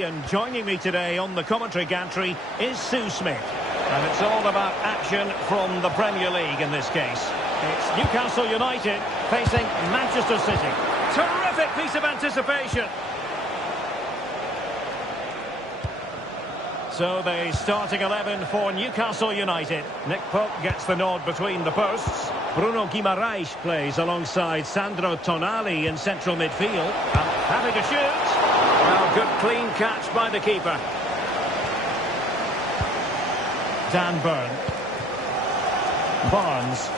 And joining me today on the commentary gantry is Sue Smith. And it's all about action from the Premier League in this case. It's Newcastle United facing Manchester City. Terrific piece of anticipation. So the starting 11 for Newcastle United. Nick Pope gets the nod between the posts. Bruno Guimaraes plays alongside Sandro Tonali in central midfield. And having a shoot. Well, good clean catch by the keeper. Dan Burn. Barnes.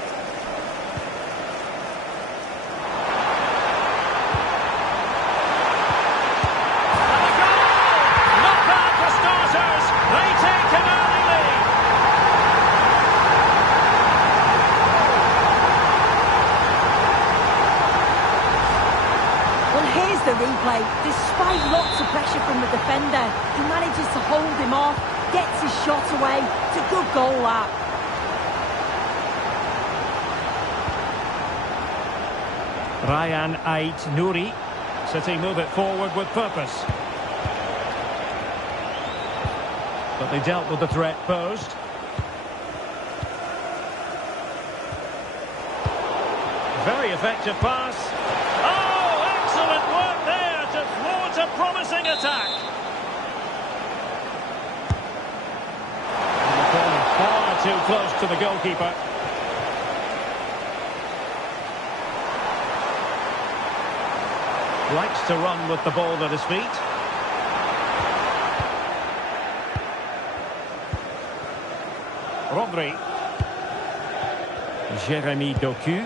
And a goal! Not bad for starters. They take an early lead. Well, here's the replay. Despite lots of pressure from the defender, he manages to hold him off, gets his shot away. It's a good goal, that. Ryan Ait-Nouri. City move it forward with purpose. But they dealt with the threat posed. Very effective pass. Oh, excellent work there to thwart a promising attack. And the corner far too close to the goalkeeper. Likes to run with the ball at his feet. Rodri. Jérémy Doku.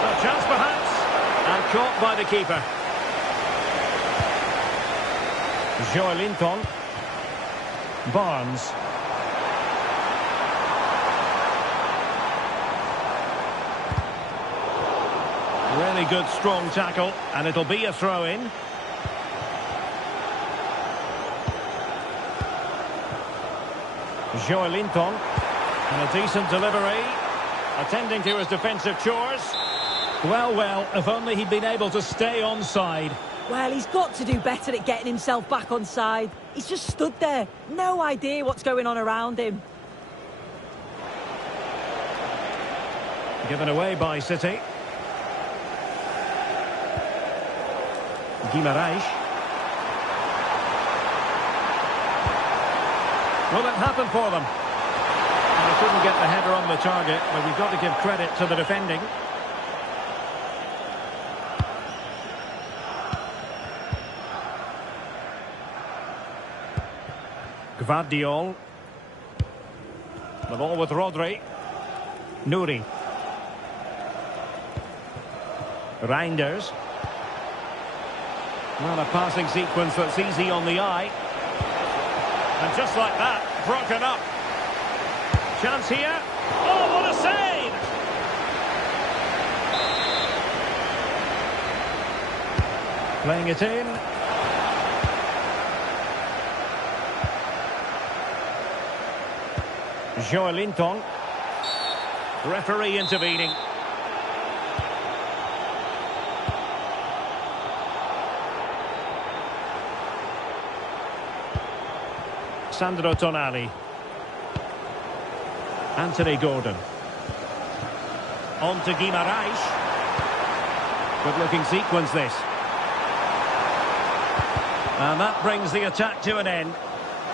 A chance perhaps. And caught by the keeper. Joelinton. Barnes. Really good strong tackle, and it'll be a throw-in. Joelinton, and a decent delivery, attending to his defensive chores. Well, if only he'd been able to stay onside. Well, he's got to do better at getting himself back onside. He's just stood there, no idea what's going on around him. Given away by City. Guimaraes. Will it happen for them? And they couldn't get the header on the target, but we've got to give credit to the defending. Gvardiol. The ball with Rodri. Nouri. Reinders. Well, a passing sequence that's easy on the eye. And just like that, broken up. Chance here. Oh, what a save! Playing it in. Joelinton. Referee intervening. Sandro Tonali. Anthony Gordon. On to Guimaraes. Good looking sequence this. And that brings the attack to an end.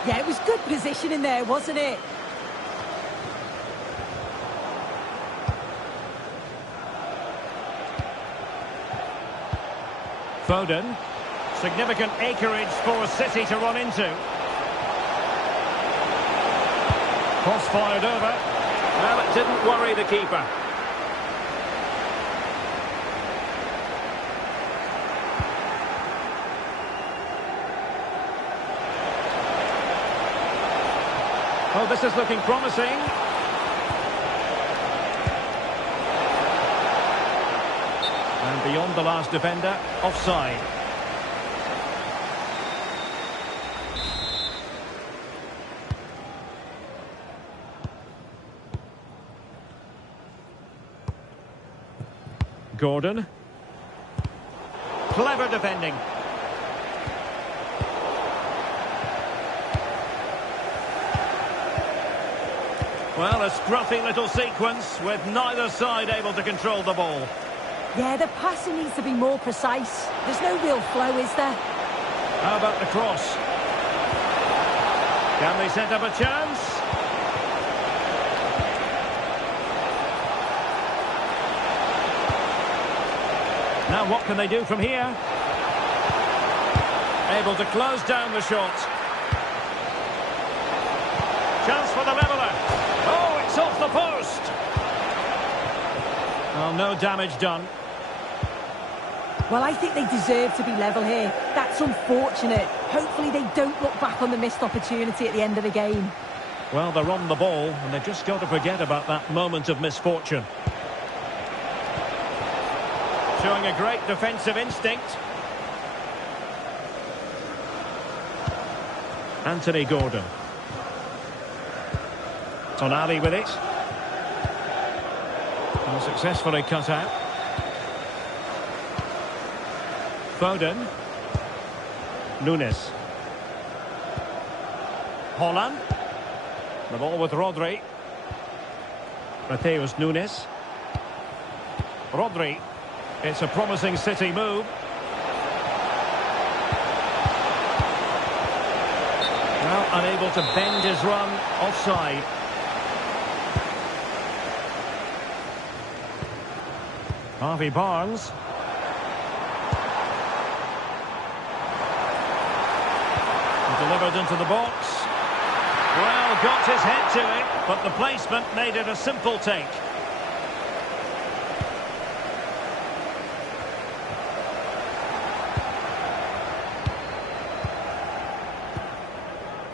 Yeah, it was good positioning there, wasn't it? Foden. Significant acreage for City to run into. Cross fired over. Well, it didn't worry the keeper. Oh, this is looking promising. And beyond the last defender, offside. Gordon. Clever defending. Well, a scruffy little sequence with neither side able to control the ball. Yeah, the passing needs to be more precise. There's no real flow, is there? How about the cross? Can they set up a chance? Now what can they do from here? Able to close down the shot. Chance for the leveller. Oh, it's off the post. Well, no damage done. Well, I think they deserve to be level here. That's unfortunate. Hopefully they don't look back on the missed opportunity at the end of the game. Well, they're on the ball, and they've just got to forget about that moment of misfortune. Showing a great defensive instinct. Anthony Gordon. Tonali with it. And successfully cut out. Foden. Nunes. Holland. The ball with Rodri. Mateus Nunes. Rodri. It's a promising City move. Well, unable to bend his run. Offside. Harvey Barnes. Delivered into the box. Well, got his head to it, but the placement made it a simple take.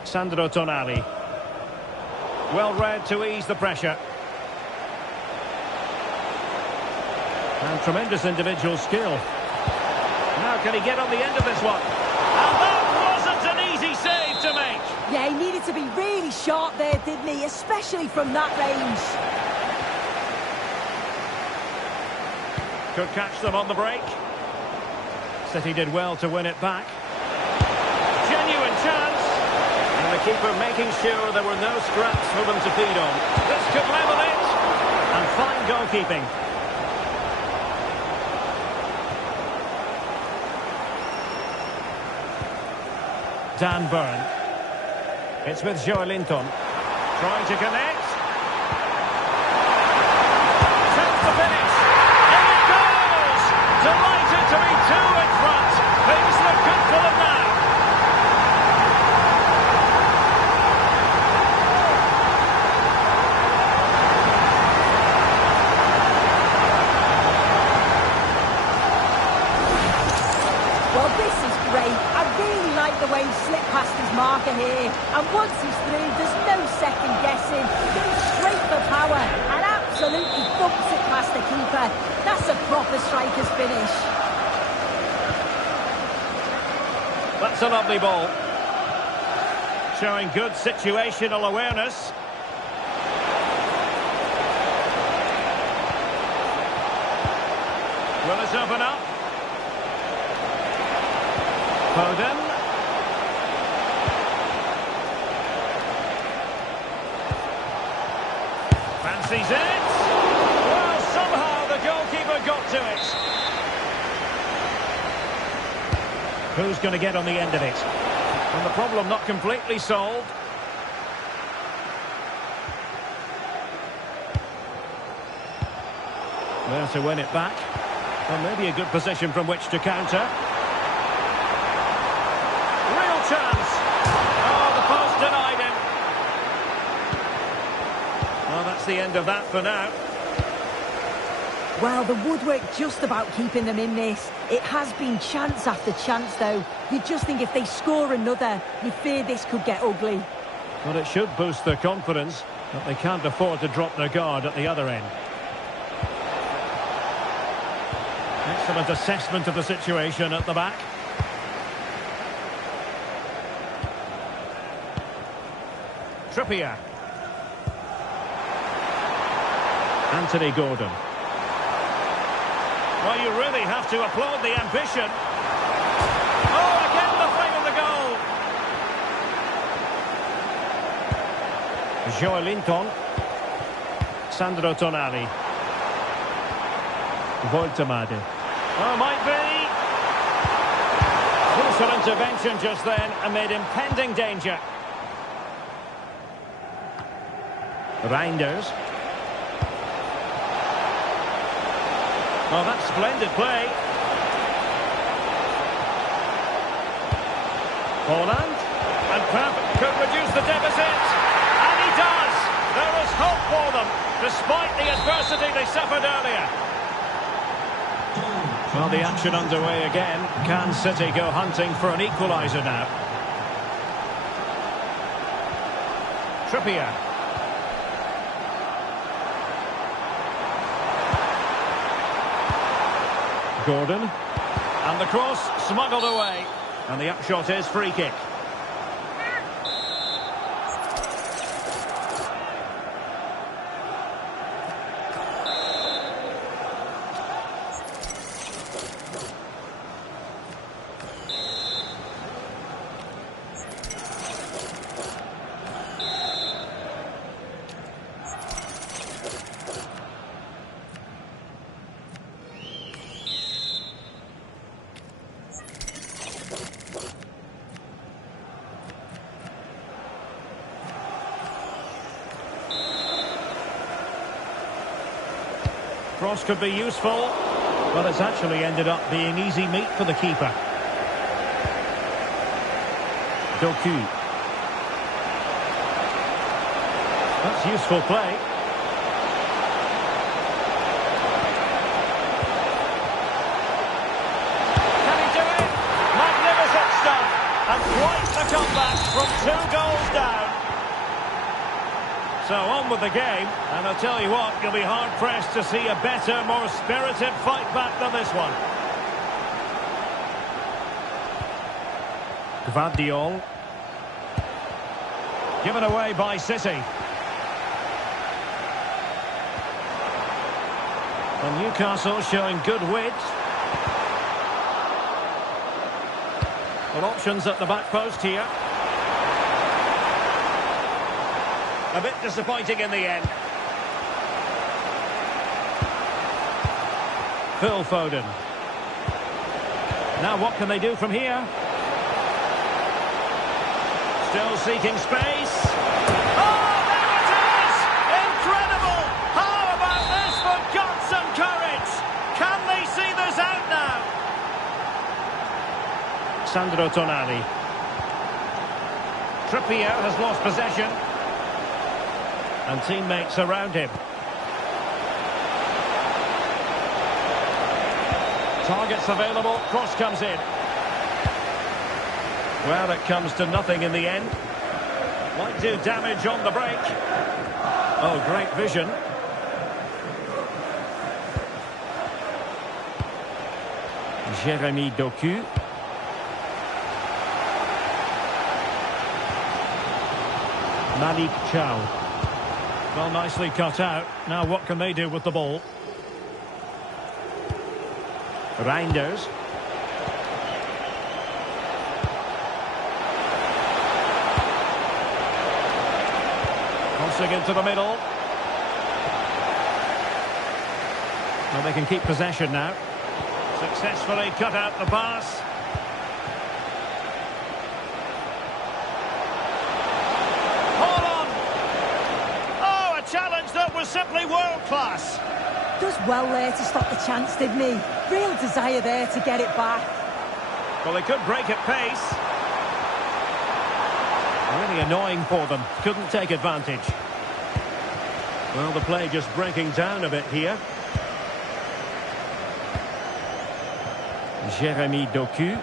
Sandro Tonali. Well read to ease the pressure. And tremendous individual skill. Now can he get on the end of this one? And that wasn't an easy save to make. Yeah, he needed to be really sharp there, didn't he? Especially from that range. Could catch them on the break. City did well to win it back. Genuine chance. And the keeper making sure there were no scraps for them to feed on. This could level it. And fine goalkeeping. Dan Burn. It's with Joelinton. Trying to connect. Attempts the finish. And it goes! Delighted to be two in front. Things look good for them now. Well, this is great. I really like the way he slipped past his marker here. And once he's through, there's no second guessing. Goes straight for power and absolutely thumps it past the keeper. That's a proper striker's finish. That's a lovely ball. Showing good situational awareness. Will this open up? Foden. Fancies it. Well, somehow the goalkeeper got to it. Who's going to get on the end of it? And the problem not completely solved. There to win it back. Well, maybe a good position from which to counter. Chance. Oh, the post denied him. Well, that's the end of that for now. Well, the woodwork just about keeping them in this. It has been chance after chance, though. You just think if they score another, you fear this could get ugly. Well, it should boost their confidence, but they can't afford to drop their guard at the other end. Excellent assessment of the situation at the back. Trippier. Anthony Gordon. Well, you really have to applaud the ambition. Oh, again the frame of the goal. Joelinton. Sandro Tonali. Voltemade. Oh, might be. Crucial intervention just then amid impending danger. Reinders. Oh, that's splendid play. Holland. And perfect could reduce the deficit. And he does. There is hope for them, despite the adversity they suffered earlier. Well, the action underway again. Can City go hunting for an equaliser now? Trippier. Gordon. And the cross smuggled away. And the upshot is free kick. Cross could be useful. Well, it's actually ended up being easy meat for the keeper. Doku. That's useful play. Can he do it? Magnificent stuff. And quite the comeback from 2 goals down. So on with the game, and I'll tell you what, you'll be hard-pressed to see a better, more spirited fight back than this one. Gvardiol. Given away by City. And Newcastle showing good wit. Well, options at the back post here. A bit disappointing in the end. Phil Foden. Now what can they do from here? Still seeking space. Oh, there it is! Incredible! How about this for guts and courage? Can they see this out now? Sandro Tonali. Trippier has lost possession. And teammates around him. Targets available, cross comes in. Well, it comes to nothing in the end. Might do damage on the break. Oh, great vision. Jeremy Doku. Malik Chow. Well, nicely cut out. Now what can they do with the ball? Reinders. Crossing into the middle. Well, they can keep possession now. Successfully cut out the pass. Challenge that was simply world-class. Does well there to stop the chance, didn't he? Real desire there to get it back. Well, they could break at pace. Really annoying for them. Couldn't take advantage. Well, the play just breaking down a bit here. Jeremy Doku.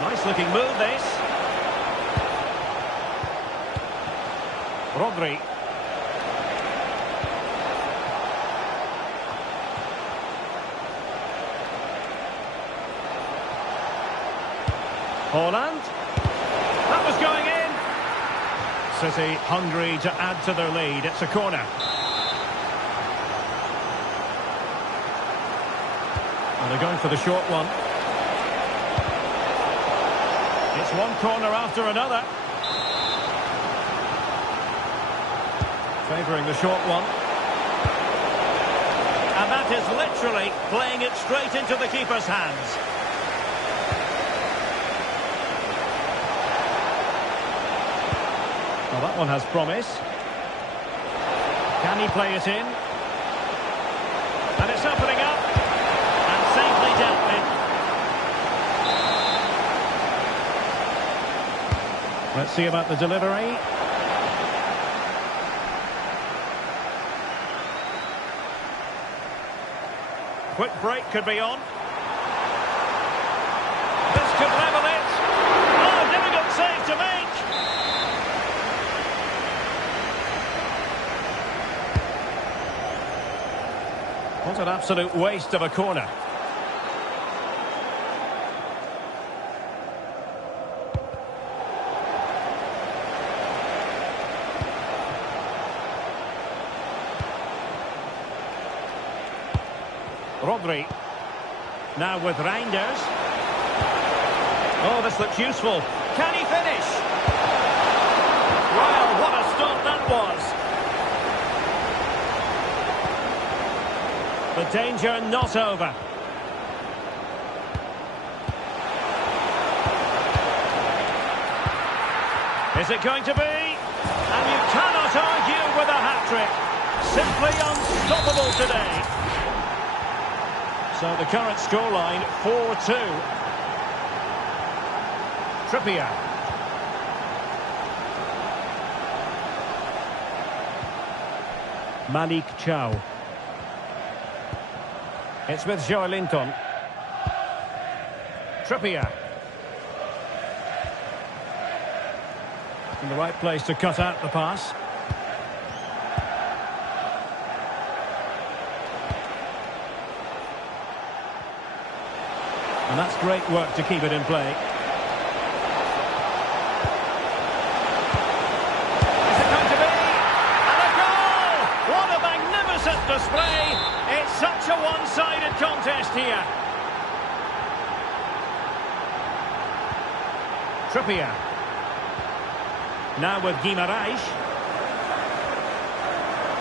Nice-looking move, this. Rodri. Holland. That was going in. City hungry to add to their lead. It's a corner. And they're going for the short one. It's one corner after another. Favouring the short one. And that is literally playing it straight into the keeper's hands. Well, that one has promise. Can he play it in? And it's opening up. And safely dealt with. Let's see about the delivery. Quick break could be on. This could level it. Oh, difficult save to make. What an absolute waste of a corner. Rodri. Now with Reinders. Oh, this looks useful. Can he finish? Well, what a stop that was. The danger not over. Is it going to be? And you cannot argue with a hat-trick. Simply unstoppable today. So the current scoreline, 4-2. Trippier. Malik Chow. It's with Joelinton. Trippier. In the right place to cut out the pass. And that's great work to keep it in play. Is it going to be? And a goal! What a magnificent display! It's such a one-sided contest here. Trippier. Now with Guimaraes.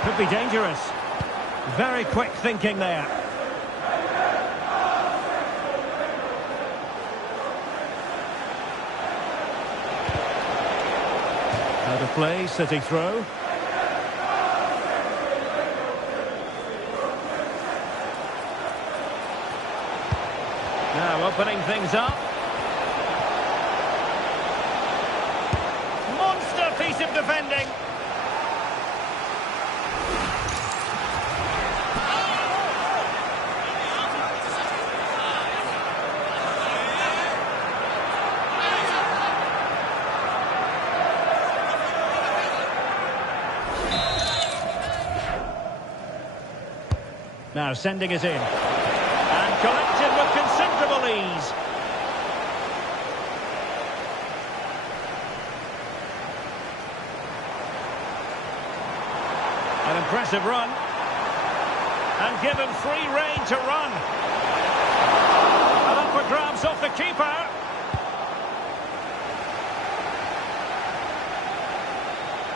Could be dangerous. Very quick thinking there. Out of play, sitting through. Now opening things up. Monster piece of defending. Now sending it in. And collected with considerable ease. An impressive run. And given free rein to run. And up for grabs off the keeper.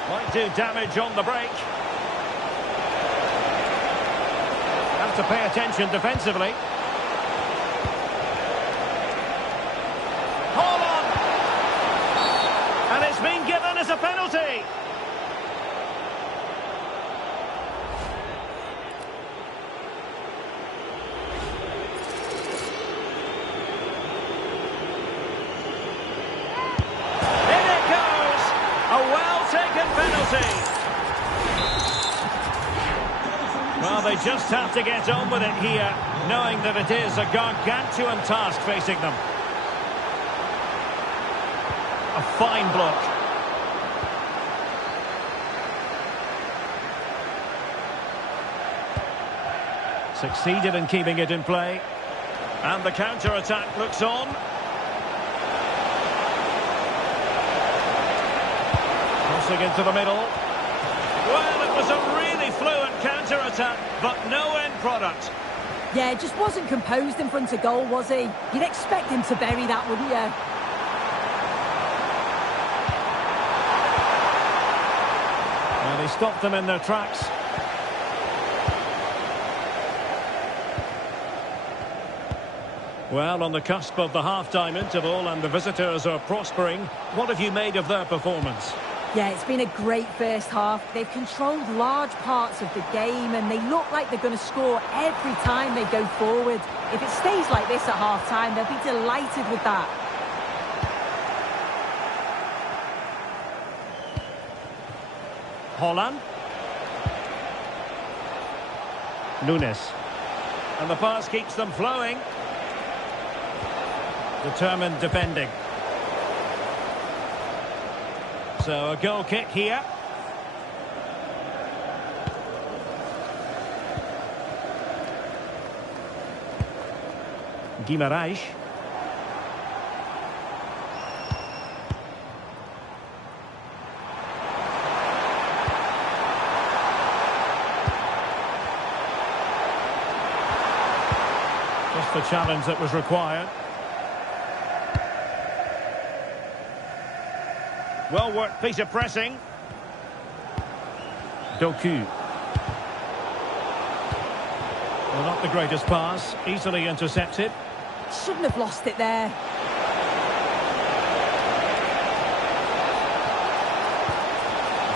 Might do damage on the break. Have to pay attention defensively. Hold on! And it's been given as a penalty. In it goes! A well-taken penalty. Well, they just have to get on with it here, knowing that it is a gargantuan task facing them. A fine block. Succeeded in keeping it in play. And the counter-attack looks on. Crossing into the middle. Well, it was a really fluent counter-attack, but no end product. Yeah, just wasn't composed in front of goal, was he? You'd expect him to bury that, wouldn't you? Well, he stopped them in their tracks. Well, on the cusp of the half-time interval and the visitors are prospering. What have you made of their performance? Yeah, it's been a great first half. They've controlled large parts of the game and they look like they're going to score every time they go forward. If it stays like this at half-time, they'll be delighted with that. Holland. Nunes. And the pass keeps them flowing. Determined defending. So a goal kick here. Guimarães. Just the challenge that was required. Well worked piece of pressing. Doku. Well, not the greatest pass. Easily intercepted. Shouldn't have lost it there.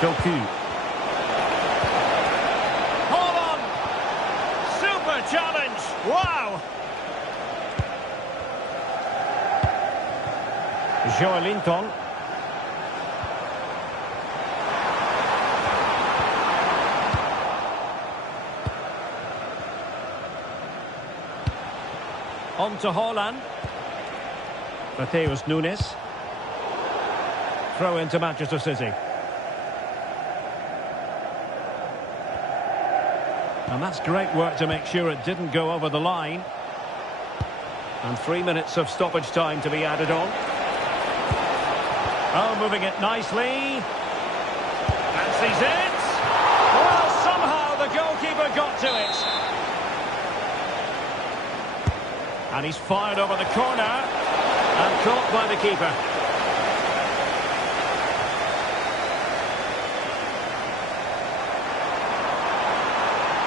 Doku. Hold on! Super challenge! Wow! Joelinton. On to Holland. Mateus Nunes. Throw into Manchester City. And that's great work to make sure it didn't go over the line. And 3 minutes of stoppage time to be added on. Oh, moving it nicely. Fancies it. Well, somehow the goalkeeper got to it. And he's fired over the corner and caught by the keeper.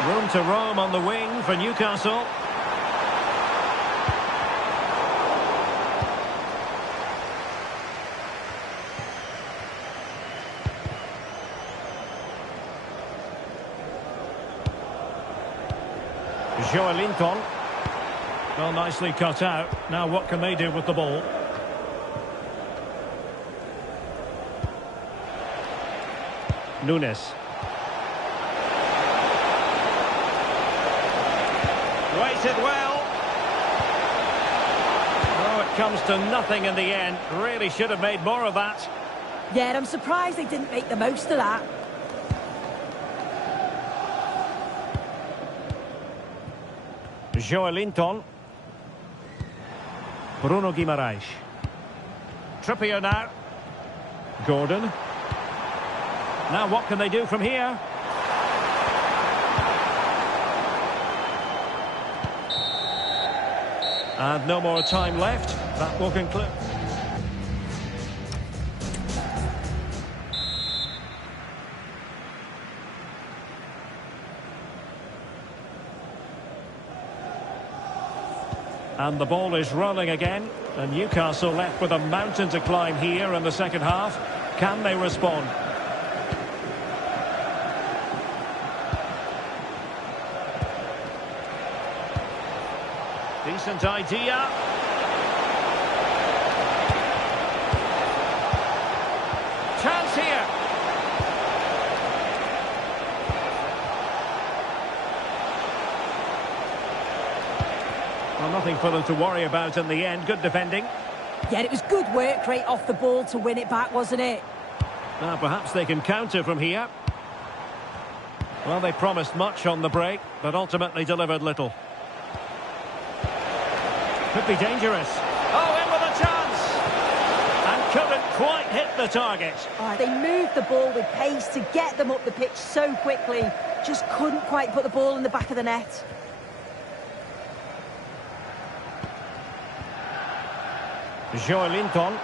Room to roam on the wing for Newcastle. Joelinton. Well, nicely cut out. Now what can they do with the ball? Nunes. Waited well. Oh, it comes to nothing in the end. Really should have made more of that. Yeah, I'm surprised they didn't make the most of that. Joelinton. Bruno Guimarães. Trippier now. Gordon. Now what can they do from here? And no more time left. That will conclude. And the ball is rolling again. And Newcastle left with a mountain to climb here in the second half. Can they respond? Decent idea. Chance here. Well, nothing for them to worry about in the end. Good defending. Yeah, it was good work right off the ball to win it back, wasn't it? Now perhaps they can counter from here. Well, they promised much on the break, but ultimately delivered little. Could be dangerous. Oh, in with a chance! And couldn't quite hit the target. Oh, they moved the ball with pace to get them up the pitch so quickly. Just couldn't quite put the ball in the back of the net. Joelinton.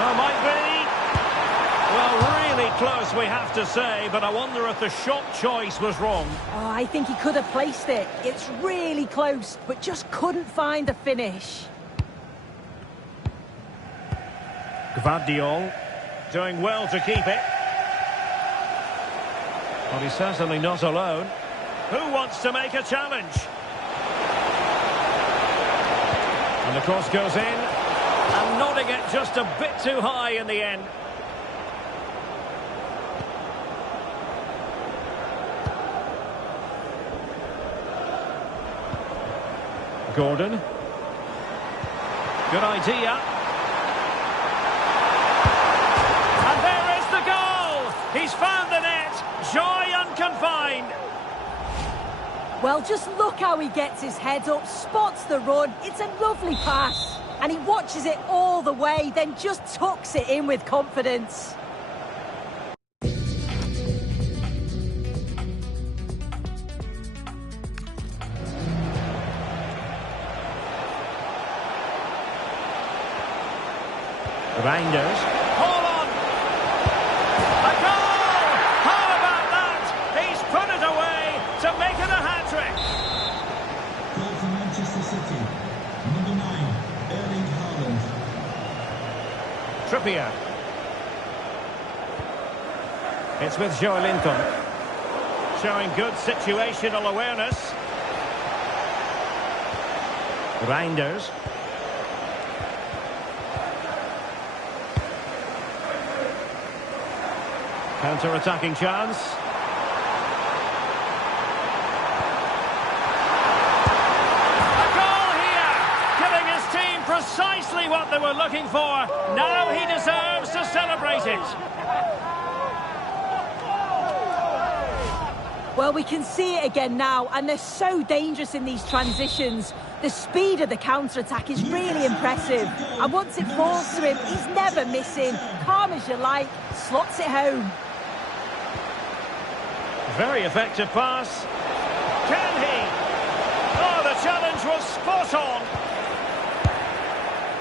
Oh, might be. Well, really close, we have to say, but I wonder if the shot choice was wrong. Oh, I think he could have placed it. It's really close, but just couldn't find the finish. Gvardiol doing well to keep it. Well, he's certainly not alone. Who wants to make a challenge? And the cross goes in, and nodding it just a bit too high in the end. Gordon. Good idea. And there is the goal! He's found the net! Joy unconfined! Well, just look how he gets his head up, spots the run. It's a lovely pass. And he watches it all the way, then just tucks it in with confidence. Reinders. Hold on! A goal! How about that? He's put it away to make it a hat-trick. Goal for Manchester City. Number 9, Erling Haaland. Trippier. It's with Joelinton. Showing good situational awareness. Reinders. Counter-attacking chance. A goal here! Giving his team precisely what they were looking for. Now he deserves to celebrate it. Well, we can see it again now, and they're so dangerous in these transitions. The speed of the counter-attack is really impressive. And once it falls to him, he's never missing. Calm as you like, slots it home. Very effective pass. Can he? Oh, the challenge was spot on.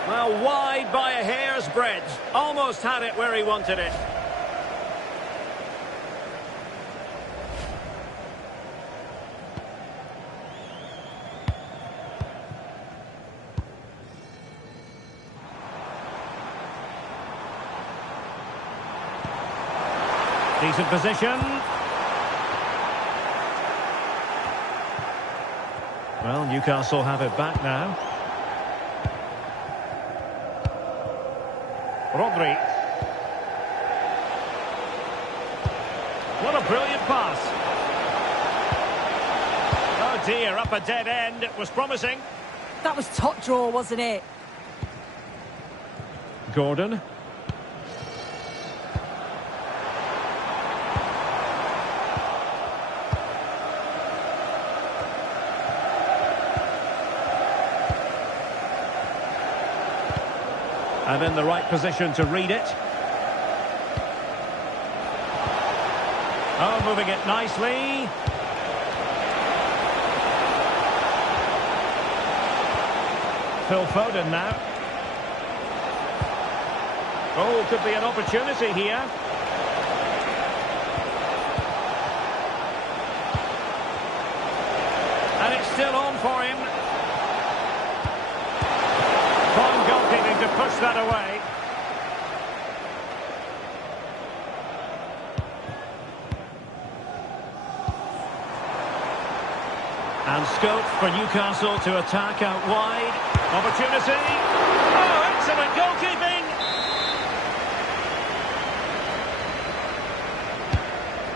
Well, wide by a hair's breadth. Almost had it where he wanted it. Decent position. Well, Newcastle have it back now. Rodri. What a brilliant pass. Oh dear, up a dead end. It was promising. That was top draw, wasn't it? Gordon. And in the right position to read it. Oh, moving it nicely. Phil Foden now. Oh, could be an opportunity here. And it's still on for him. Fine goalkeeping to push that away. And scope for Newcastle to attack out wide. Opportunity. Oh, excellent goalkeeping.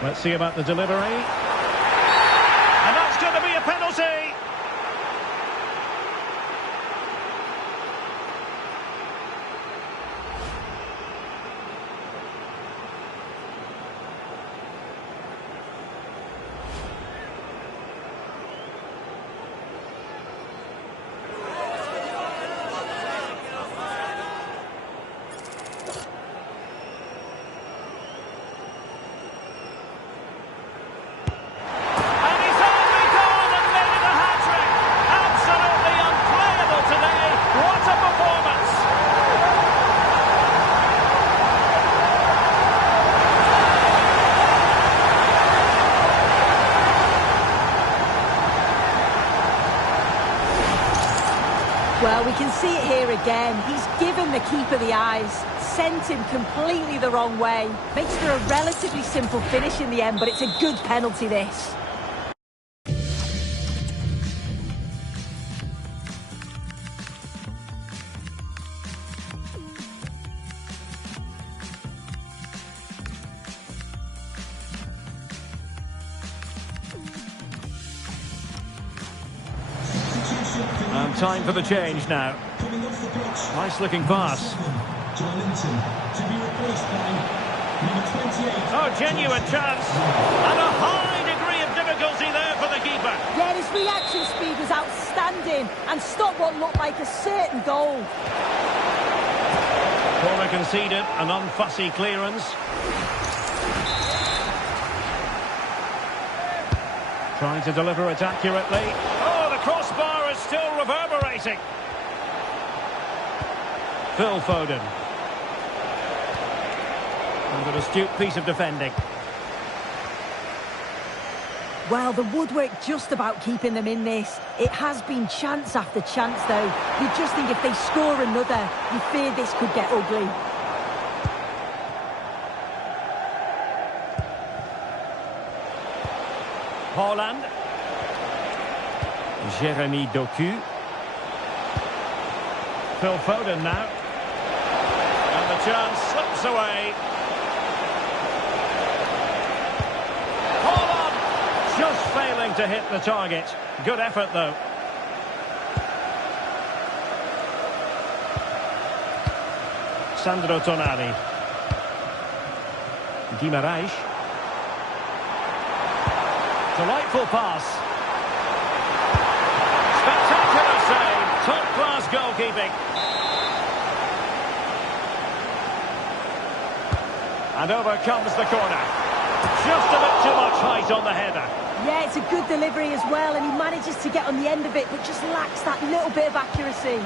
Let's see about the delivery. And that's going to be a penalty. Well, we can see it here again. He's given the keeper the eyes, sent him completely the wrong way. Makes for a relatively simple finish in the end, but it's a good penalty, this. And time for the change now. Coming off the pitch. Nice looking pass. John Linton to be replaced by number 28. Oh, genuine chance. And a high degree of difficulty there for the keeper. Yeah, his reaction speed was outstanding and stopped what looked like a certain goal. Corner conceded, an unfussy clearance. Trying to deliver it accurately. Oh, the crossbar is still reverberating. Phil Foden. And an astute piece of defending. Well, the woodwork just about keeping them in this. It has been chance after chance, though. You just think if they score another, you fear this could get ugly. Haaland. Jeremy Doku. Phil Foden now. And the chance slips away. Haaland just failing to hit the target. Good effort, though. Sandro Tonali. Guimarães. Delightful pass. Spectacular save. Top-class goalkeeping. And over comes the corner. Just a bit too much height on the header. Yeah, it's a good delivery as well, and he manages to get on the end of it, but just lacks that little bit of accuracy.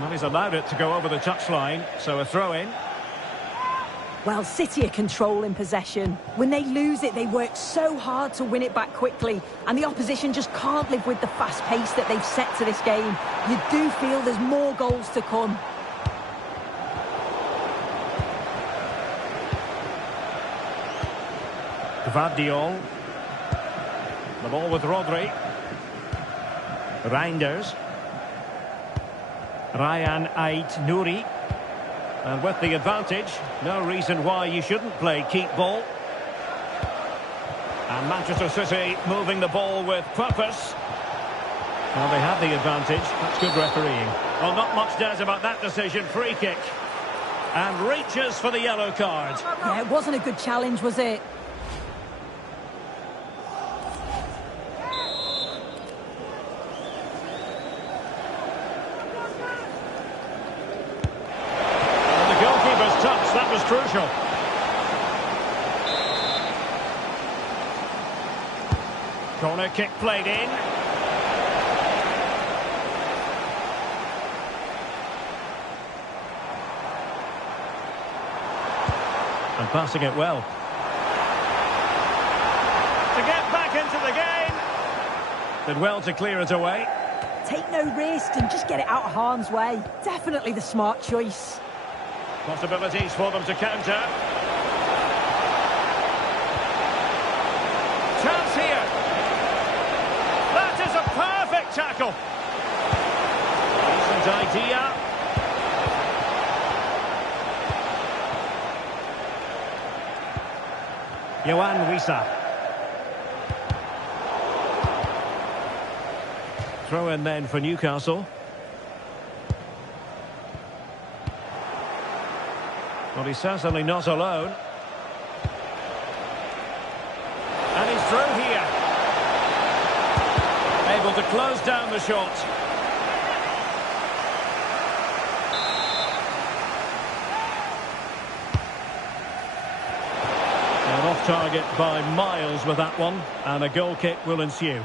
Well, he's allowed it to go over the touchline, so a throw-in. Well, City are controlling possession. When they lose it, they work so hard to win it back quickly, and the opposition just can't live with the fast pace that they've set to this game. You do feel there's more goals to come. Gvardiol. The ball with Rodri. Reinders. Ryan Ait-Nouri. And with the advantage, no reason why you shouldn't play keep ball. And Manchester City moving the ball with purpose. Well, they have the advantage. That's good refereeing. Well, not much doubt about that decision. Free kick. And reaches for the yellow card. Yeah, it wasn't a good challenge, was it? Touch, that was crucial. Corner kick played in. And passing it well. To get back into the game. Did well to clear it away. Take no risk and just get it out of harm's way. Definitely the smart choice. Possibilities for them to counter. Chance here. That is a perfect tackle. Decent idea. Yohan Wissa. Throw in then for Newcastle. Well, he's certainly not alone. And he's through here. Able to close down the shot. And off target by miles with that one. And a goal kick will ensue.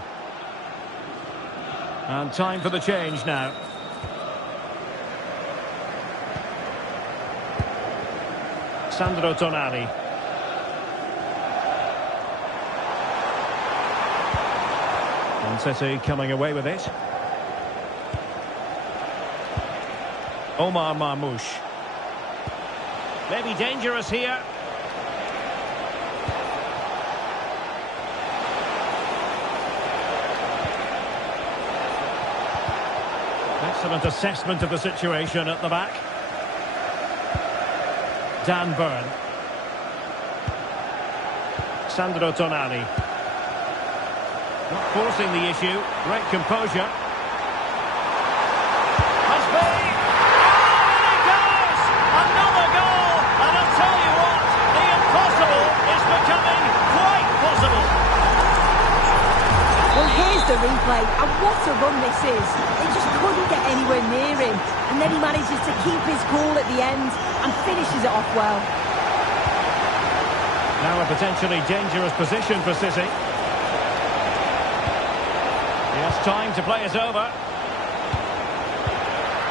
And time for the change now. Sandro Tonali. And City coming away with it. Omar Marmoush. Maybe dangerous here. Excellent assessment of the situation at the back. Dan Burn. Sandro Tonali. Not forcing the issue. Great composure. Must be. Oh, and it goes! Another goal! And I'll tell you what, the impossible is becoming quite possible. Well, here's the replay, and what a run this is. They just couldn't get anywhere near him, and then he manages to keep his cool at the end and finishes it off well. Now a potentially dangerous position for City. He has time to play it over.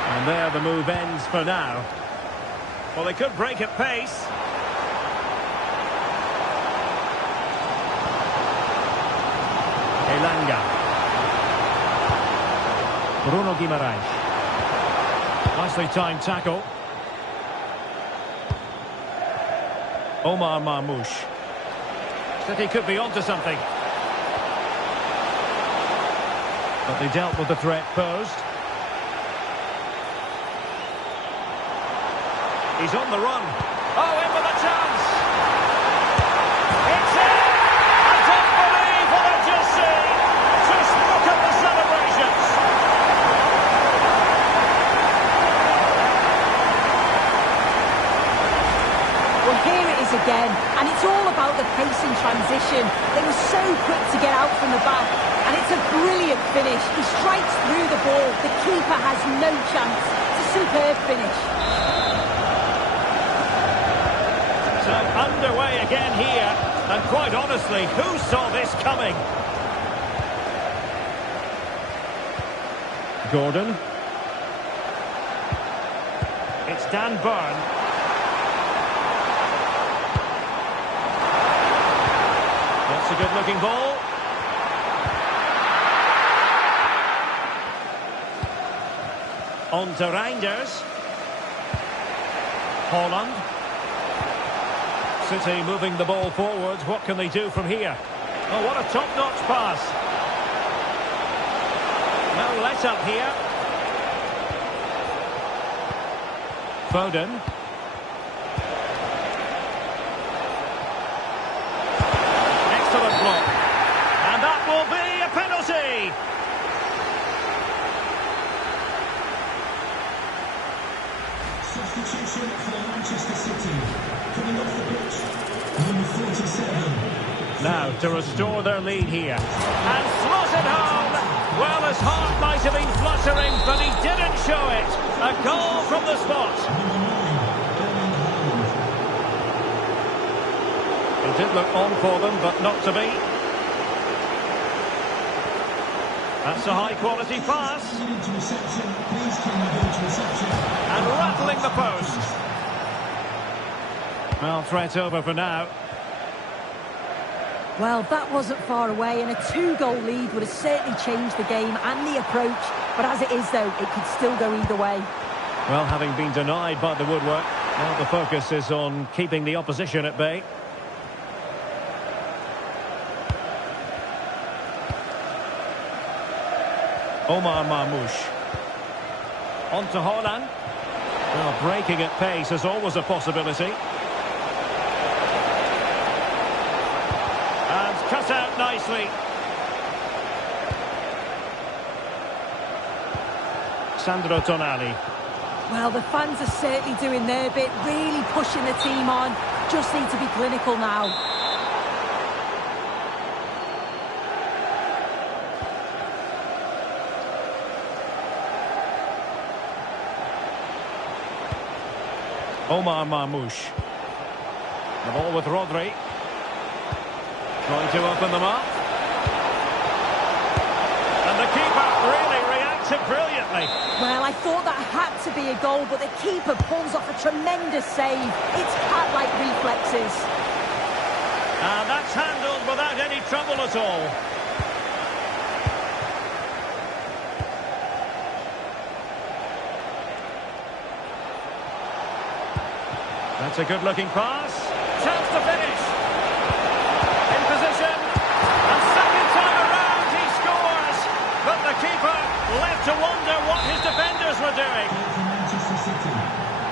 And there the move ends for now. Well, they could break at pace. Elanga. Bruno Guimaraes. Nicely timed tackle. Omar Marmoush. City could be onto something. But they dealt with the threat posed. He's on the run. Oh, in with a chance. It's in! I don't believe what I've just seen. Just look at the celebrations. Well, here it is again, and it's all about the pace in transition. They were so quick to get out from the back, and it's a brilliant finish. He strikes through the ball. The keeper has no chance. It's a superb finish. So underway again here, and quite honestly, who saw this coming? Gordon. It's Dan Burn. That's a good-looking ball. On to Reinders. Haaland. City moving the ball forwards. What can they do from here? Oh, what a top-notch pass. No let-up here. Foden. Excellent block. And that will be a penalty. Substitution for Manchester City. Coming off the pitch, number 47. Now to restore their lead here. And slotted home. Well, his heart might have been fluttering, but he didn't show it. A goal from the spot. It did look on for them, but not to be. That's a high-quality pass. And rattling the post. Well, threat over for now. Well, that wasn't far away, and a 2-goal lead would have certainly changed the game and the approach. But as it is, though, it could still go either way. Well, having been denied by the woodwork, now the focus is on keeping the opposition at bay. Omar Marmoush. On to Haaland. Well, breaking at pace is always a possibility. And cut out nicely. Sandro Tonali. Well, the fans are certainly doing their bit, really pushing the team on. Just need to be clinical now. Omar Marmoush. The ball with Rodri. Trying to open them up. And the keeper really reacted brilliantly. Well, I thought that had to be a goal, but the keeper pulls off a tremendous save. It's cat-like reflexes. And that's handled without any trouble at all. That's a good-looking pass. Chance to finish. In position. And second time around, he scores. But the keeper left to wonder what his defenders were doing. Goal for Manchester City.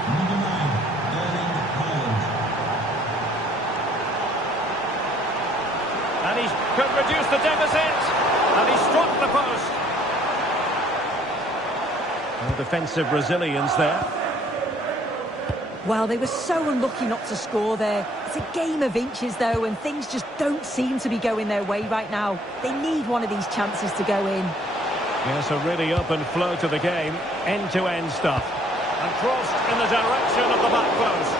Number 9, Erling Haaland. And he could reduce the deficit. And he struck the post. Well, defensive resilience there. Well, they were so unlucky not to score there. It's a game of inches, though, and things just don't seem to be going their way right now. They need one of these chances to go in. Yes, a really open flow to the game. End-to-end stuff. And crossed in the direction of the back post.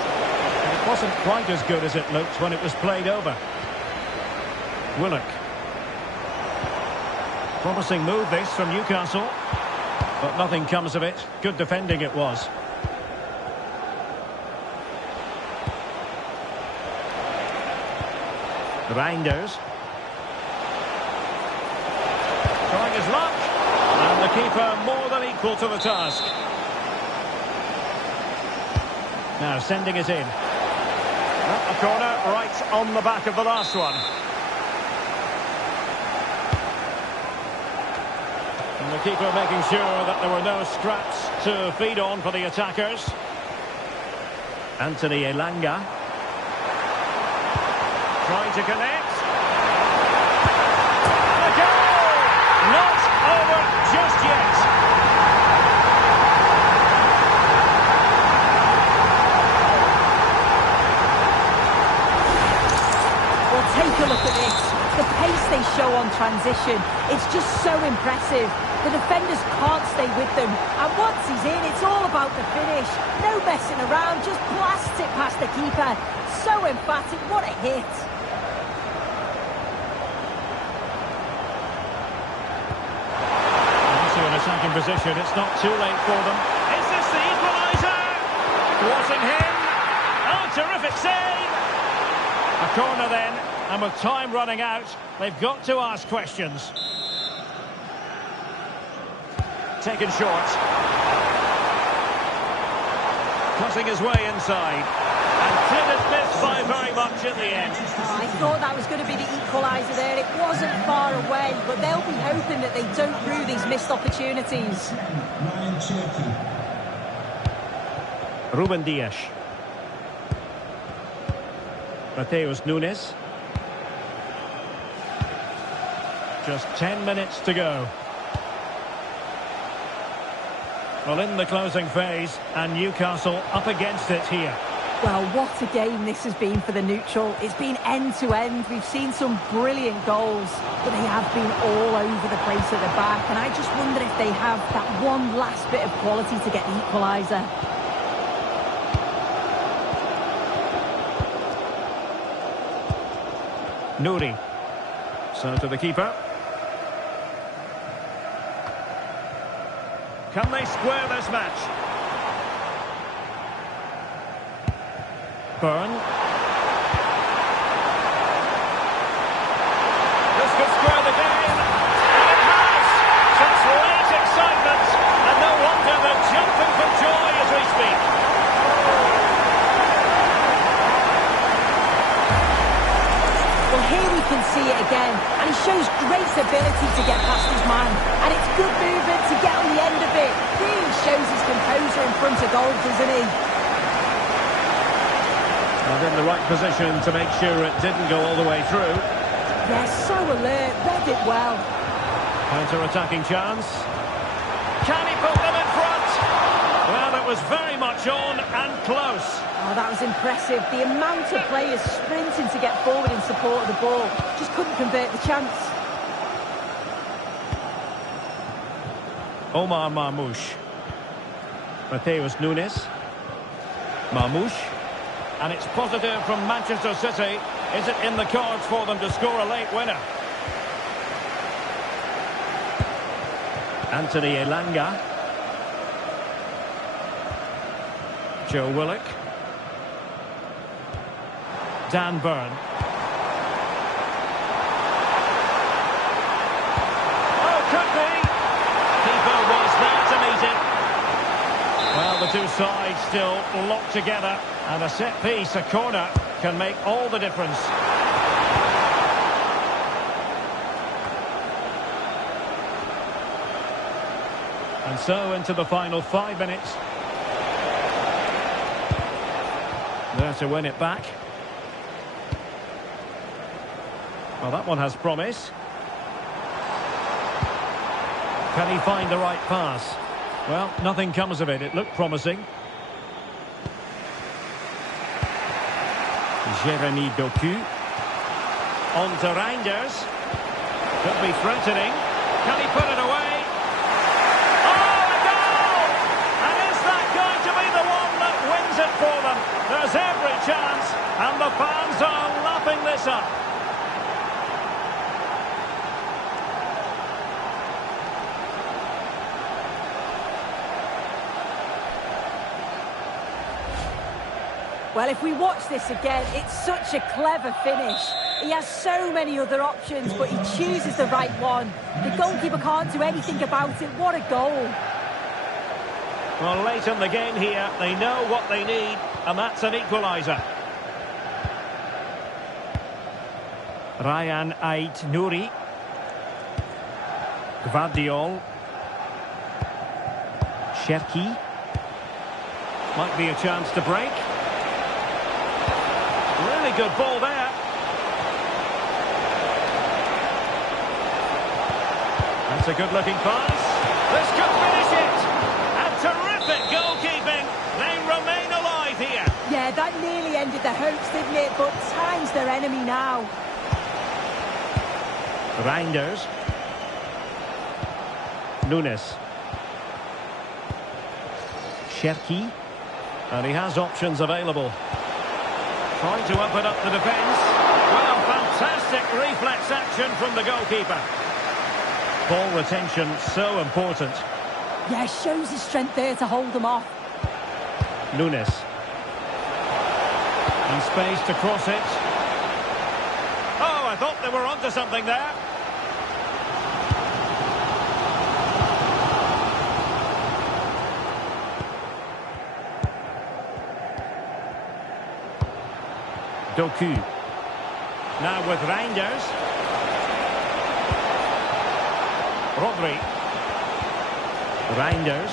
And it wasn't quite as good as it looked when it was played over. Willock. Promising move this from Newcastle. But nothing comes of it. Good defending it was. Reinders. Trying his luck. And the keeper more than equal to the task. Now sending it in. A corner right on the back of the last one. And the keeper making sure that there were no scraps to feed on for the attackers. Anthony Elanga. Trying to connect. A goal! Not over just yet. Well, take a look at this. The pace they show on transition, it's just so impressive. The defenders can't stay with them. And once he's in, it's all about the finish. No messing around, just blasts it past the keeper. So emphatic, what a hit. In attacking position, it's not too late for them. Is this the equaliser? Thwarting him. Oh, terrific save! A corner then, and with time running out, they've got to ask questions. Taken short. Cutting his way inside. And didn't miss by very much at the end. I thought that was going to be the equaliser there. It wasn't far away, but they'll be hoping that they don't rue these missed opportunities. Ryan Cherky. Ruben Dias. Mateus Nunes. Just 10 minutes to go. Well, in the closing phase, and Newcastle up against it here. Well, what a game this has been for the neutral. It's been end-to-end. We've seen some brilliant goals, but they have been all over the place at the back. And I just wonder if they have that one last bit of quality to get the equaliser. Nouri. So to the keeper. Can they square this match? Burn. This could square the game. And it has! Such late excitement. And no wonder they're jumping for joy as we speak. Well, here we can see it again. And he shows great ability to get past his man. And it's good movement to get on the end of it. Really shows his composure in front of goal, doesn't he? And in the right position to make sure it didn't go all the way through. Yes, so alert, read it well. Counter-attacking chance. Can he put them in front? Well, it was very much on and close. Oh, that was impressive. The amount of players sprinting to get forward in support of the ball. Just couldn't convert the chance. Omar Marmoush. Mateus Nunes. Marmoush. And it's positive from Manchester City. Is it in the cards for them to score a late winner? Anthony Elanga. Joe Willock. Dan Burn. Oh, could be. Keeper was there to meet it. Well, the two sides still locked together And a set piece, a corner, can make all the difference. And so into the final 5 minutes. There to win it back. Well, that one has promise. Can he find the right pass? Well, nothing comes of it. It looked promising. Jeremy Doku. On to Reinders. Could be threatening. Can he put it away? Oh, a goal! And is that going to be the one that wins it for them? There's every chance, and the fans are lapping this up. Well, if we watch this again, it's such a clever finish. He has so many other options, but he chooses the right one. The goalkeeper can't do anything about it. What a goal. Well, late in the game here, they know what they need, and that's an equaliser. Ryan Ait-Nouri. Gvardiol. Cherki. Might be a chance to break. Really good ball there. That's a good-looking pass. This could finish it. And terrific goalkeeping. They remain alive here. Yeah, that nearly ended the hopes, didn't it? But time's their enemy now. Reinders. Nunes. Cherki. And he has options available. Trying to open up the defence. Well, fantastic reflex action from the goalkeeper. Ball retention, so important. Yeah, shows his strength there to hold them off. Nunes. And space to cross it. Oh, I thought they were onto something there. Doku. Now with Reinders. Rodri. Reinders.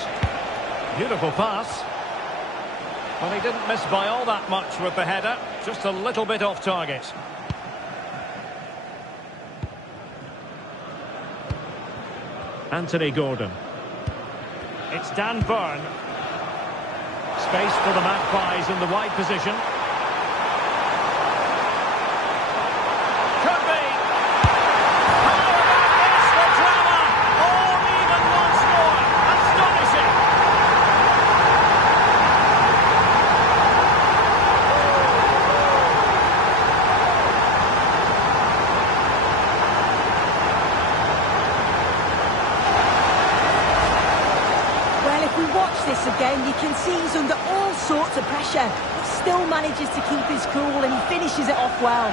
Beautiful pass. Well, he didn't miss by all that much with the header. Just a little bit off target. Anthony Gordon. It's Dan Burn. Space for the Magpies in the wide position. This again, you can see he's under all sorts of pressure, but still manages to keep his cool and he finishes it off well.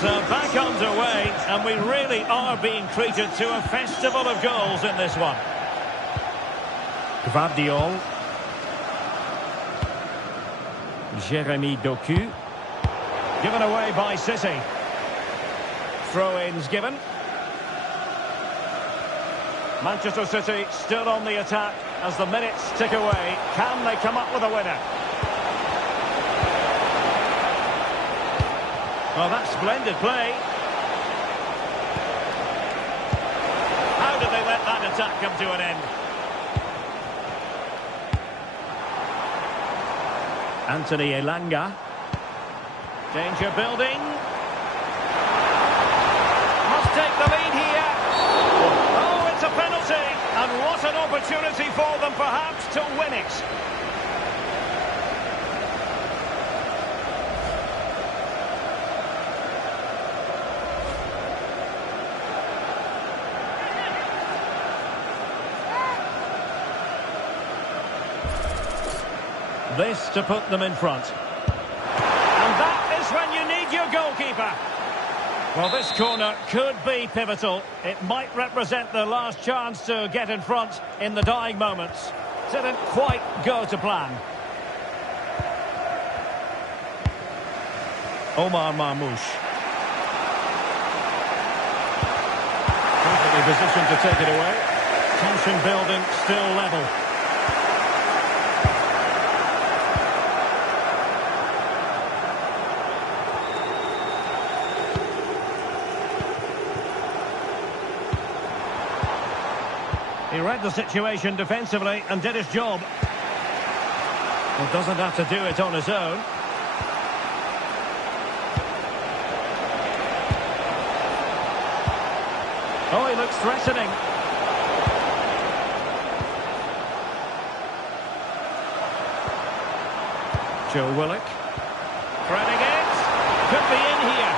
So back underway, and we really are being treated to a festival of goals in this one. Gvardiol. Jeremy Doku. Given away by City. Throw-ins given. Manchester City still on the attack as the minutes tick away. Can they come up with a winner? Well, that's splendid play. How did they let that attack come to an end? Anthony Elanga. Danger building. Take the lead here. Oh, it's a penalty. And what an opportunity for them, perhaps, to win it. This to put them in front. And that is when you need your goalkeeper. Well, this corner could be pivotal. It might represent the last chance to get in front in the dying moments. Didn't quite go to plan. Omar Marmoush. Perfectly positioned to take it away. Tension building, still level. He read the situation defensively and did his job. He doesn't have to do it on his own. Oh, he looks threatening. Joe Willock. Threading it. Could be in here.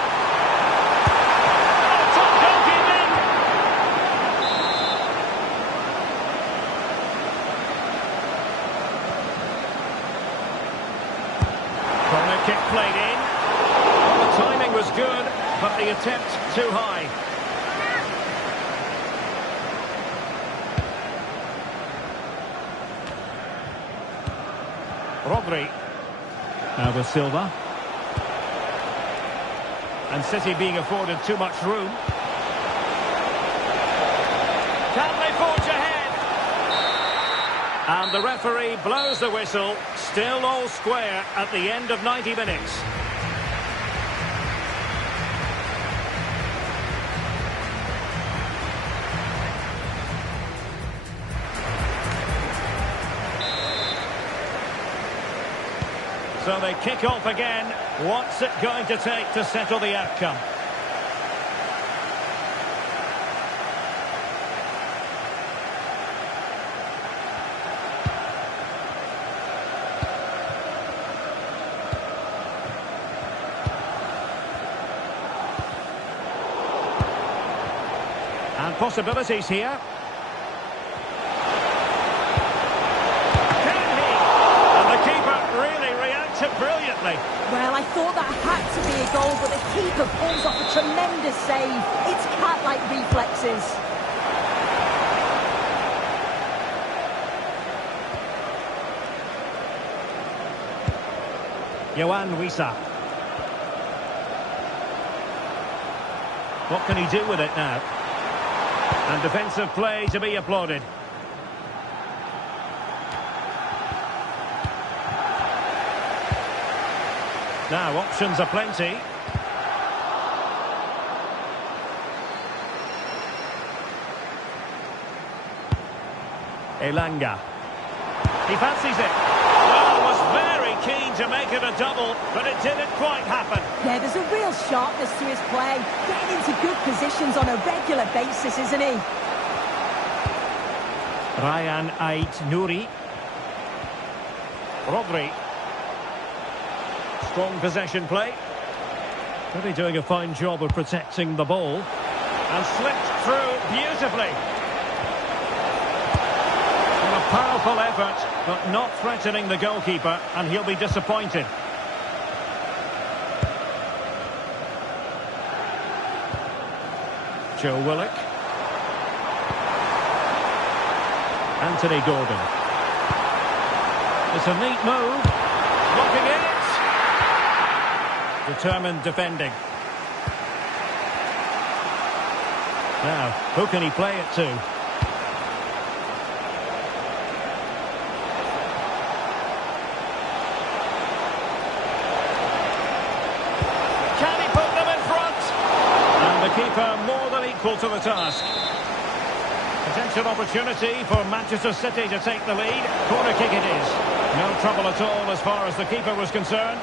Oh, top goalkeeping! Corner kick played in. Well, the timing was good, but the attempt too high. Rodri. Now with Silva. And City being afforded too much room. Can they forge ahead? And the referee blows the whistle. Still all square at the end of 90 minutes. So they kick off again. What's it going to take to settle the outcome? And possibilities here. Brilliantly. Well, I thought that had to be a goal, but the keeper pulls off a tremendous save. It's cat-like reflexes. Yohan Wissa. What can he do with it now? And defensive play to be applauded. Now, options are plenty. Elanga. He fancies it. Well, was very keen to make it a double, but it didn't quite happen. Yeah, there's a real sharpness to his play. Getting into good positions on a regular basis, isn't he? Ryan Ait-Nouri. Rodri. Strong possession play. Really doing a fine job of protecting the ball. And slipped through beautifully. Well, a powerful effort, but not threatening the goalkeeper, and he'll be disappointed. Joe Willock. Anthony Gordon. It's a neat move. Blocking it. Determined defending. Now, who can he play it to? Can he put them in front? And the keeper more than equal to the task. Potential opportunity for Manchester City to take the lead. Corner kick it is. No trouble at all as far as the keeper was concerned.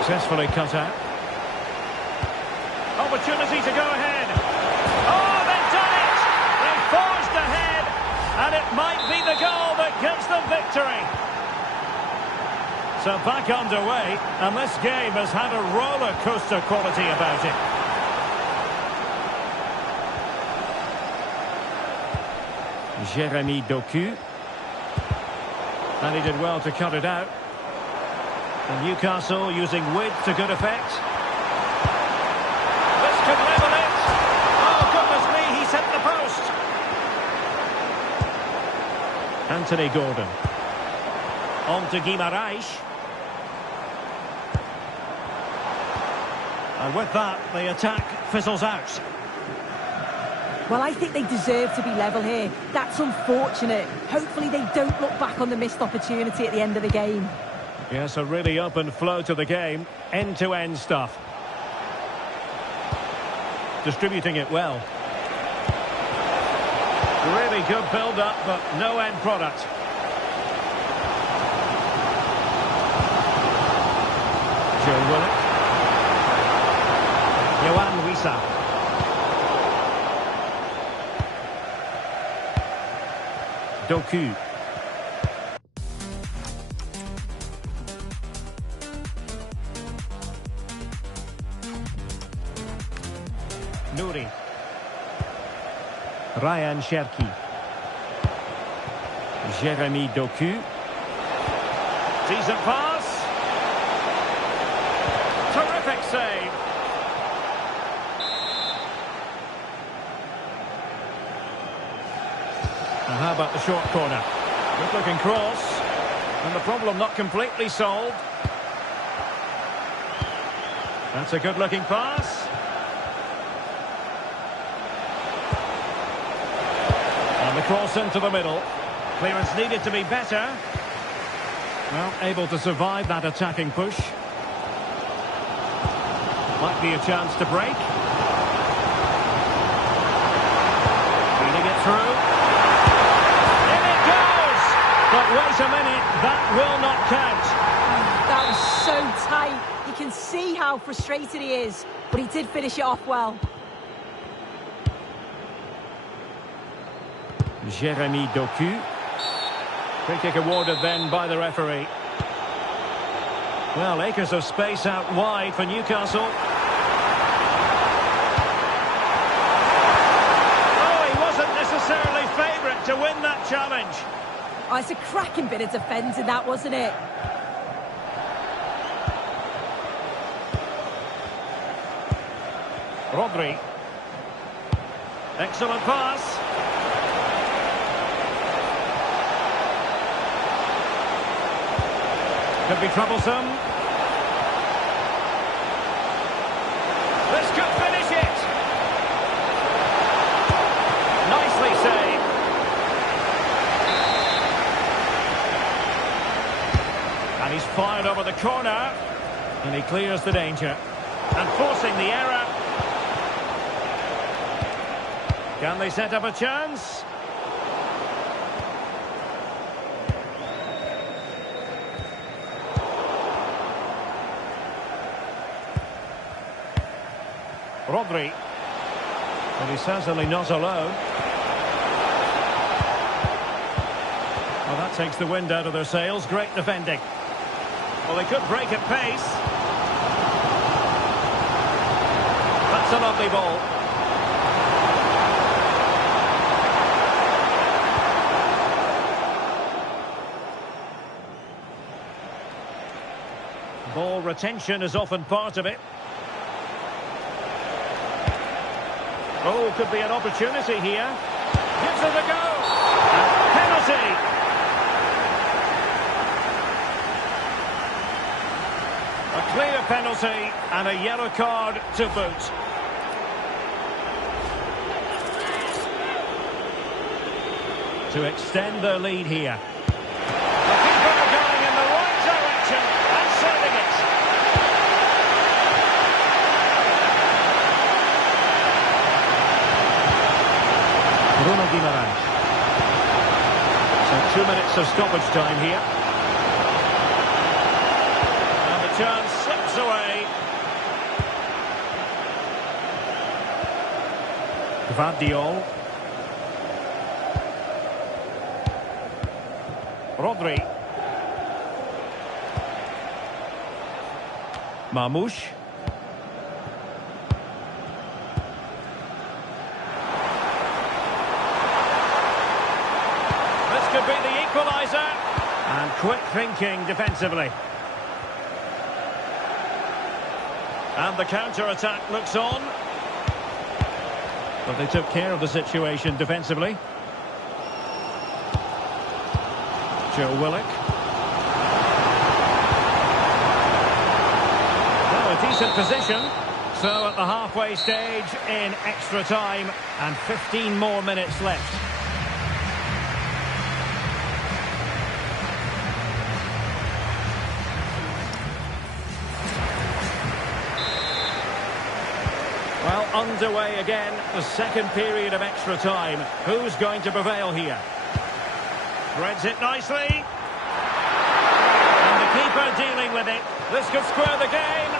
Successfully cut out. Opportunity to go ahead. Oh, they've done it! They've forged ahead, and it might be the goal that gives them victory. So back underway, and this game has had a roller coaster quality about it. Jeremy Doku. And he did well to cut it out. And Newcastle using width to good effect. Anthony Gordon. On to Guimaraes. And with that, the attack fizzles out. Well, I think they deserve to be level here. That's unfortunate. Hopefully they don't look back on the missed opportunity at the end of the game. Yes, a really open flow to the game. End-to-end stuff. Distributing it well. Really good build-up, but no end product. Joe Willock. Yohan Wissa. Doku. Nouri. Ryan Cherki. Jeremy Doku. Decent pass. Terrific save. And how about the short corner? Good looking cross. And the problem not completely solved. That's a good looking pass. And the cross into the middle. Clearance needed to be better. Well, able to survive that attacking push. Might be a chance to break. Feeding it through. In it goes! But wait a minute, that will not count. That was so tight. You can see how frustrated he is, but he did finish it off well. Jeremy Doku. Free kick awarded then by the referee. Well, acres of space out wide for Newcastle. Oh, he wasn't necessarily favourite to win that challenge. Oh, it's a cracking bit of defending that, wasn't it? Rodri. Excellent pass. Could be troublesome. This could finish it. Nicely saved. And he's fired over the corner. And he clears the danger. And forcing the error. Can they set up a chance? Rodri. But he's certainly not alone. Well, that takes the wind out of their sails. Great defending. Well, they could break at pace. That's a lovely ball. Ball retention is often part of it. Oh, could be an opportunity here. Gives it a go. And penalty. A clear penalty and a yellow card to boot. To extend their lead here. The keeper going in the right direction and saving it. Bruno Guimaraes. So 2 minutes of stoppage time here. And the chance slips away. Gvardiol. Rodri. Mamouche. Could be the equaliser. And quick thinking defensively. And the counter-attack looks on. But they took care of the situation defensively. Joe Willock. Well, a decent position. So at the halfway stage in extra time, and 15 more minutes left. Well, underway again, the second period of extra time. Who's going to prevail here? Threads it nicely. And the keeper dealing with it. This could square the game.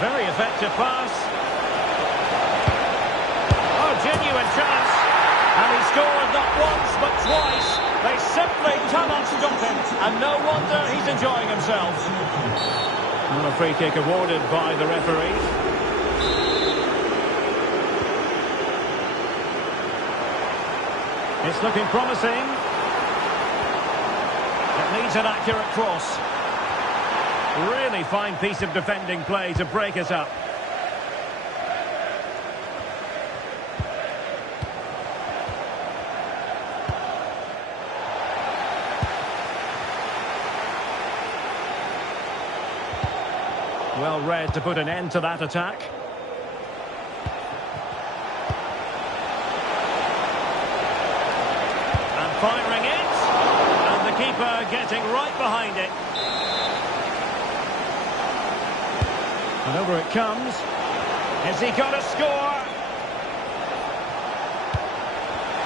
Very effective pass. Oh, genuine chance. And he scored not once but twice. They simply cannot stop him. And no wonder he's enjoying himself. And a free kick awarded by the referee. It's looking promising. It needs an accurate cross. Really fine piece of defending play to break us up. Well read to put an end to that attack. And firing it. And the keeper getting right behind it. And over it comes. Has he got a score?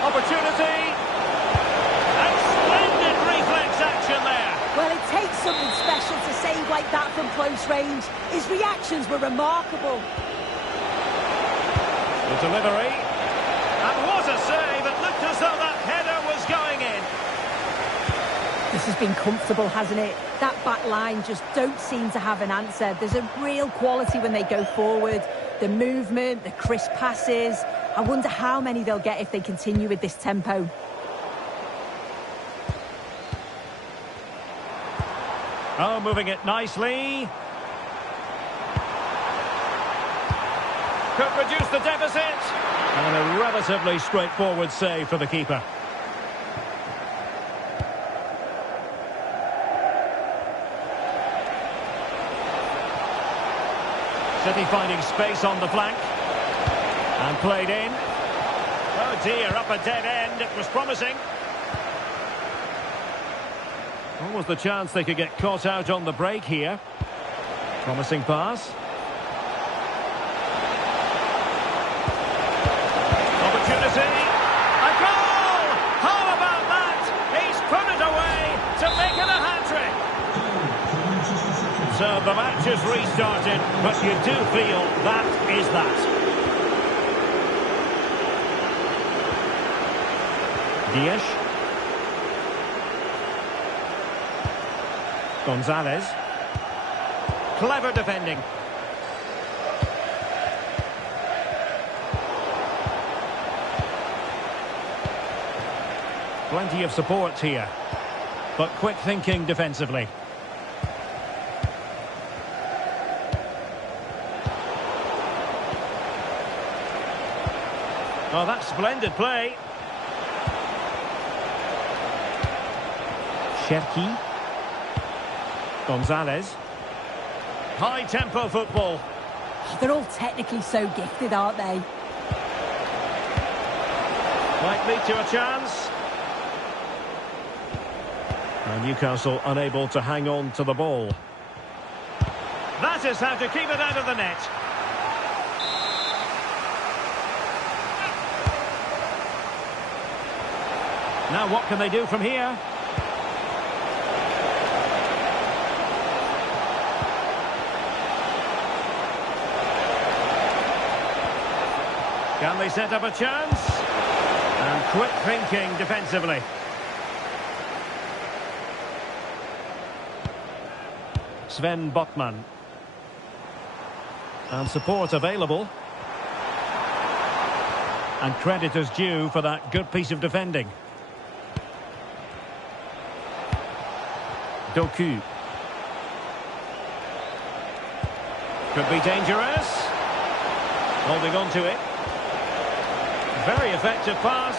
Opportunity. And splendid reflex action there. Well, it takes something special to save like that from close range. His reactions were remarkable. The delivery. And what a save. It looked as though that header was going in. This has been comfortable, hasn't it? That back line just don't seem to have an answer. There's a real quality when they go forward. The movement, the crisp passes. I wonder how many they'll get if they continue with this tempo. Oh, moving it nicely. Could reduce the deficit. And a relatively straightforward save for the keeper. City finding space on the flank. And played in. Oh dear, up a dead end. It was promising. What was the chance they could get caught out on the break here? Promising pass. Opportunity. A goal! How about that? He's put it away to make it a hat-trick. So the match has restarted, but you do feel that is that. Diaz. Gonzalez. Clever defending. Plenty of support here, but quick thinking defensively. Oh, that's splendid play. Cherki. Gonzalez. High-tempo football. They're all technically so gifted, aren't they? Might lead to a chance. And Newcastle unable to hang on to the ball. That is how to keep it out of the net. Now what can they do from here? Can they set up a chance? And quick thinking defensively. Sven Botman. And support available. And credit is due for that good piece of defending. Doku. Could be dangerous. Holding on to it. Very effective pass.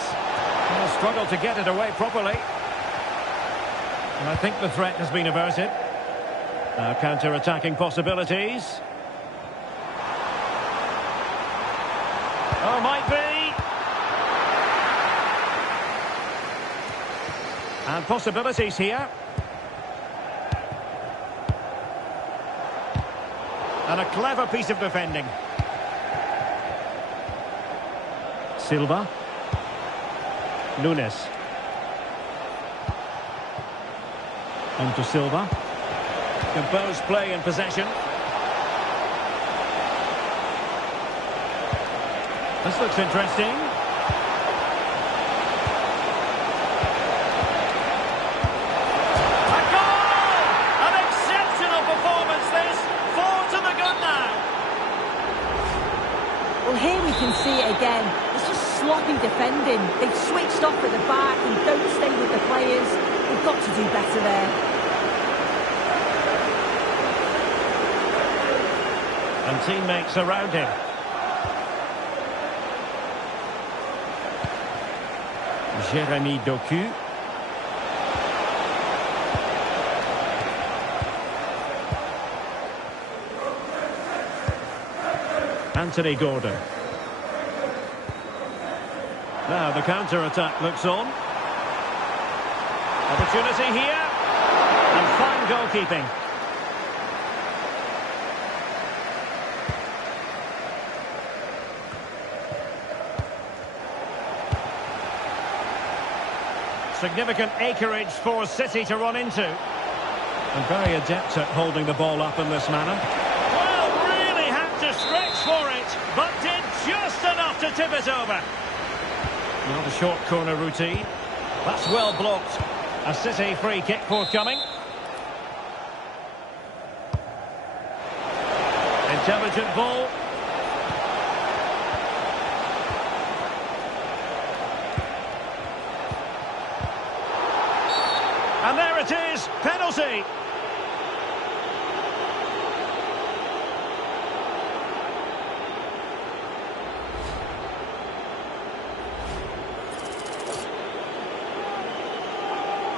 He'll struggle to get it away properly. And I think the threat has been averted. Now counter-attacking possibilities. Oh, might be. And possibilities here. And a clever piece of defending. Silva. Nunes. On to Silva. Composed play in possession. This looks interesting. A goal! An exceptional performance this. 4 to the good now. Well, here we can see it again. It's just sloppy defending. They've switched off at the back and don't stay with the players. They've got to do better there. And teammates around him. Jeremy Doku. Anthony Gordon. Now the counter-attack looks on. Opportunity here. And fine goalkeeping. Significant acreage for City to run into. And very adept at holding the ball up in this manner. Well, really had to stretch for it, but did just enough to tip it over. Not a short corner routine. That's well blocked. A City free kick forthcoming. Intelligent ball. And there it is, penalty.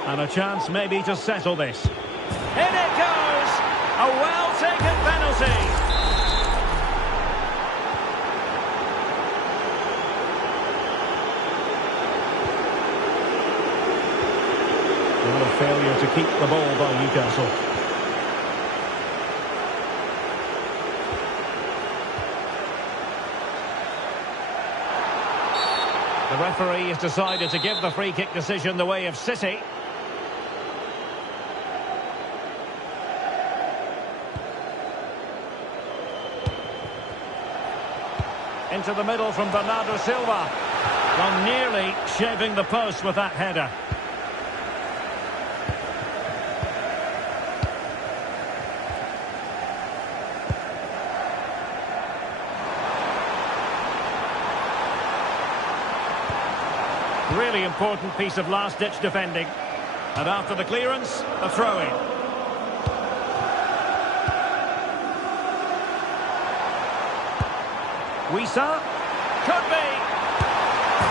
And a chance maybe to settle this. In it goes! A well-taken penalty. Well, a failure to keep the ball by Newcastle. The referee has decided to give the free kick decision the way of City. Into the middle from Bernardo Silva. Well, nearly shaving the post with that header. Really important piece of last-ditch defending. And after the clearance, a throw-in. Wisa. Could be.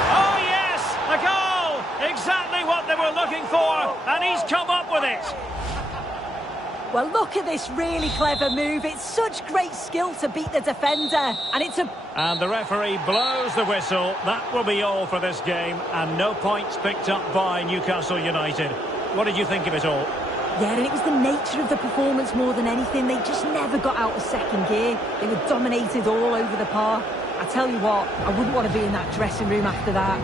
Oh, yes! A goal! Exactly what they were looking for, and he's come up with it. Well, look at this really clever move. It's such great skill to beat the defender. And it's a... And the referee blows the whistle. That will be all for this game. And no points picked up by Newcastle United. What did you think of it all? Yeah, and it was the nature of the performance more than anything. They just never got out of second gear. They were dominated all over the park. I tell you what, I wouldn't want to be in that dressing room after that.